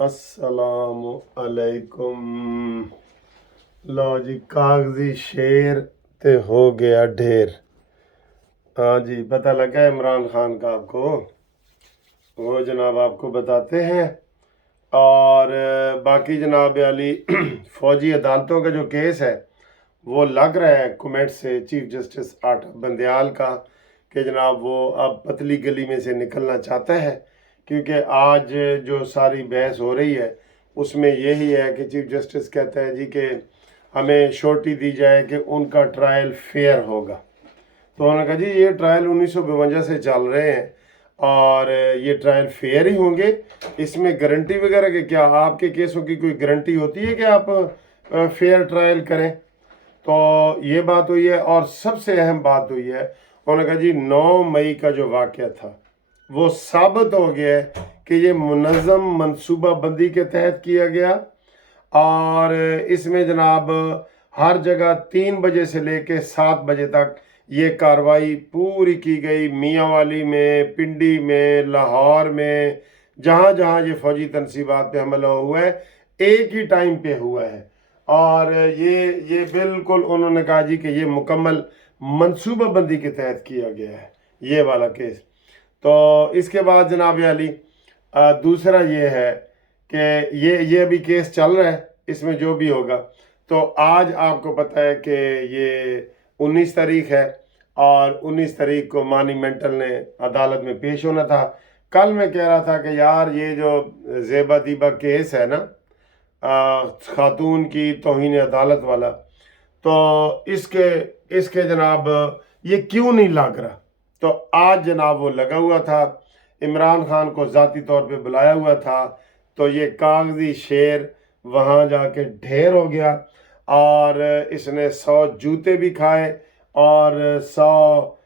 अस्सलामु अलैकुम। लो जी, कागजी शेर ते हो गया ढेर। हाँ जी, पता लगा इमरान खान का आपको? वो जनाब आपको बताते हैं। और बाकी जनाब अली फौजी अदालतों का जो केस है वो लग रहा है कुमेट से चीफ जस्टिस आटा बंदयाल का कि जनाब वो अब पतली गली में से निकलना चाहता है, क्योंकि आज जो सारी बहस हो रही है उसमें यही है कि चीफ जस्टिस कहता है जी कि हमें श्योरिटी दी जाए कि उनका ट्रायल फेयर होगा। तो उन्होंने कहा जी ये ट्रायल 1952 से चल रहे हैं और ये ट्रायल फेयर ही होंगे, इसमें गारंटी वगैरह के क्या? आपके केसों की कोई गारंटी होती है कि आप फेयर ट्रायल करें? तो ये बात हुई है। और सबसे अहम बात हुई है, उन्होंने कहा जी 9 मई का जो वाक़या था वो साबित हो गया है कि ये मुनज़्ज़म मनसूबा बंदी के तहत किया गया और इसमें जनाब हर जगह 3 बजे से लेके 7 बजे तक ये कार्रवाई पूरी की गई। मियांवाली में, पिंडी में, लाहौर में, जहाँ जहाँ ये फौजी तनसीबात पे हमला हुआ है एक ही टाइम पे हुआ है। और ये बिल्कुल उन्होंने कहा जी कि ये मुकम्मल मनसूबा बंदी के तहत किया गया है ये वाला केस। तो इसके बाद जनाब अली दूसरा ये है कि ये अभी केस चल रहा है, इसमें जो भी होगा। तो आज आपको पता है कि ये 19 तारीख है और 19 तारीख को मॉन्यूमेंटल ने अदालत में पेश होना था। कल मैं कह रहा था कि यार ये जो ज़ेबा दीबा केस है ना, खातून की तौहीन अदालत वाला, तो इसके जनाब ये क्यों नहीं लग रहा? तो आज जनाब वो लगा हुआ था, इमरान खान को ज़ाती तौर पे बुलाया हुआ था, तो ये कागजी शेर वहाँ जाके ढेर हो गया और इसने 100 जूते भी खाए और 100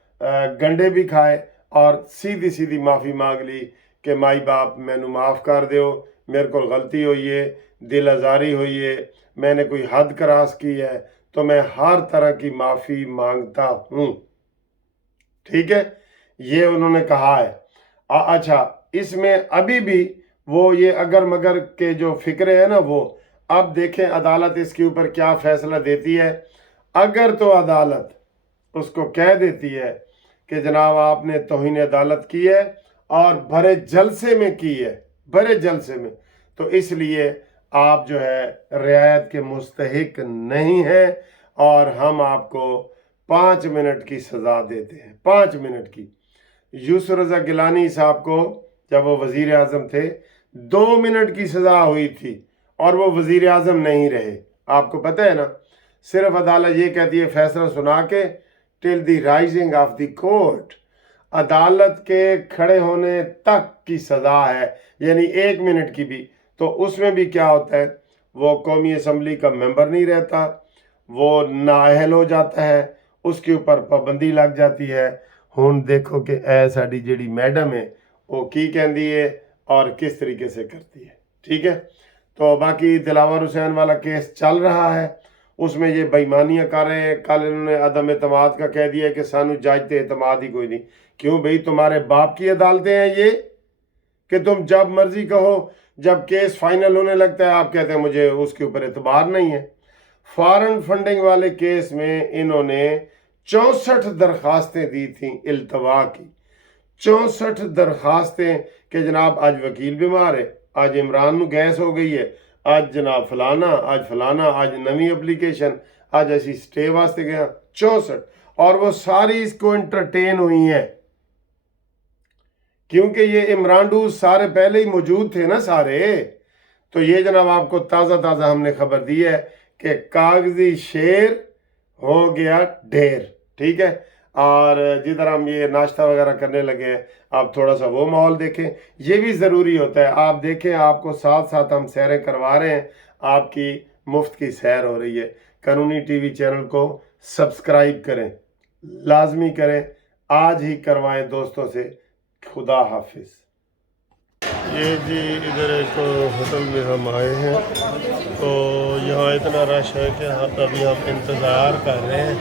गंडे भी खाए और सीधी सीधी माफ़ी मांग ली कि माई बाप मैनू माफ़ कर दो, मेरे को गलती हुई है, दिल आज़ारी हुई है, मैंने कोई हद क्रॉस की है, तो मैं हर तरह की माफ़ी मांगता हूँ। ठीक है, ये उन्होंने कहा है। अच्छा, इसमें अभी भी वो ये अगर मगर के जो फिक्रे है ना, वो अब देखें अदालत इसके ऊपर क्या फैसला देती है। अगर तो अदालत उसको कह देती है कि जनाब आपने तौहीन अदालत की है और भरे जलसे में की है, भरे जलसे में, तो इसलिए आप जो है रियायत के मुस्तहिक नहीं है और हम आपको 5 मिनट की सज़ा देते हैं, 5 मिनट की। यूसुफ रज़ा गिलानी साहब को जब वो वज़ीर आज़म थे 2 मिनट की सज़ा हुई थी और वो वज़ीर आज़म नहीं रहे। आपको पता है ना, सिर्फ अदालत ये कहती है फैसला सुना के till the rising of the court, अदालत के खड़े होने तक की सज़ा है, यानी 1 मिनट की भी। तो उसमें भी क्या होता है, वो कौमी असम्बली का मेंबर नहीं रहता, वो नाअहल हो जाता है, उसके ऊपर पाबंदी लग जाती है। हुण देखो कि ऐ साड़ी जेड़ी मैडम है वो की कहती है और किस तरीके से करती है। ठीक है, तो बाकी दिलावर हुसैन वाला केस चल रहा है, उसमें ये बेईमानियाँ कर रहे हैं। कल इन्होंने अदम एतमाद का कह दिया कि सानू जायते एतमाद ही कोई नहीं। क्यों भाई, तुम्हारे बाप की अदालतें हैं ये कि तुम जब मर्जी कहो, जब केस फाइनल होने लगता है आप कहते हैं मुझे उसके ऊपर एतबार नहीं है। फॉरेन फंडिंग वाले केस में इन्होंने 64 दरखास्तें दी थी इल्तवा की, 64 दरखास्तें कि जनाब आज वकील बीमार है, आज इमरान नू गैस हो गई है, आज जनाब फलाना, आज फलाना, आज नवी एप्लीकेशन, आज ऐसी स्टे वास्ते गया 64, और वो सारी इसको इंटरटेन हुई हैं क्योंकि ये इमरान सारे पहले ही मौजूद थे ना सारे। तो ये जनाब आपको ताज़ा ताज़ा हमने खबर दी है कि कागजी शेर हो गया ढेर। ठीक है, और जिधर हम ये नाश्ता वगैरह करने लगे हैं आप थोड़ा सा वो माहौल देखें, ये भी ज़रूरी होता है। आप देखें, आपको साथ साथ हम सैरें करवा रहे हैं, आपकी मुफ्त की सैर हो रही है। कानूनी टीवी चैनल को सब्सक्राइब करें, लाजमी करें, आज ही करवाएं दोस्तों से। खुदा हाफिज़। ये जी इधर एक होटल में हम आए हैं, तो यहाँ इतना रश है कि अभी हम इंतज़ार कर रहे हैं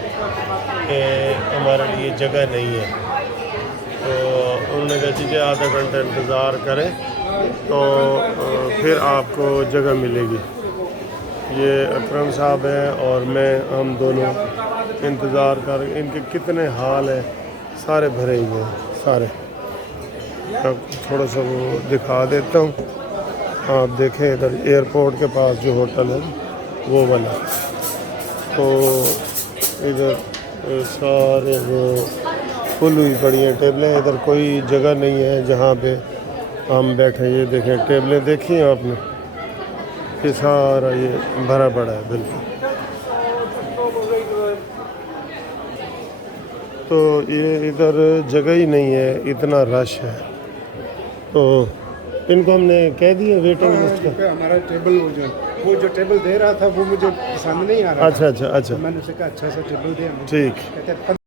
कि हमारे लिए जगह नहीं है। तो उन्होंने कहा जी कि आधा घंटा इंतज़ार करें, तो پھر آپ کو جگہ ملے گی. یہ اکرم صاحب ہیں اور میں ہم دونوں انتظار کر رہے ہیں. ان کے کتنے حال ہیں, سارے بھرے ہوئے ہیں سارے. اب تھوڑا سا وہ دکھا دیتا ہوں. آپ دیکھیں ادھر ایئرپورٹ کے پاس جو ہوٹل ہے وہ والا, تو ادھر سارے وہ فل ہوئی پڑی ہیں ٹیبلیں. ادھر کوئی جگہ نہیں ہے جہاں پہ ہم بیٹھیں. یہ دیکھیں ٹیبلیں دیکھی ہیں آپ نے, یہ سارا یہ بھرا پڑا ہے بالکل. تو یہ ادھر جگہ ہی نہیں ہے, اتنا رش ہے. تو ان کو ہم نے کہہ دیا ویٹنگ لسٹ کا. ہمارا ٹیبل وہ جو ٹیبل دے رہا تھا وہ مجھے پسند نہیں آ رہا. اچھا اچھا اچھا میں نے اسے کہا اچھا سا ٹیبل دے. ٹھیک.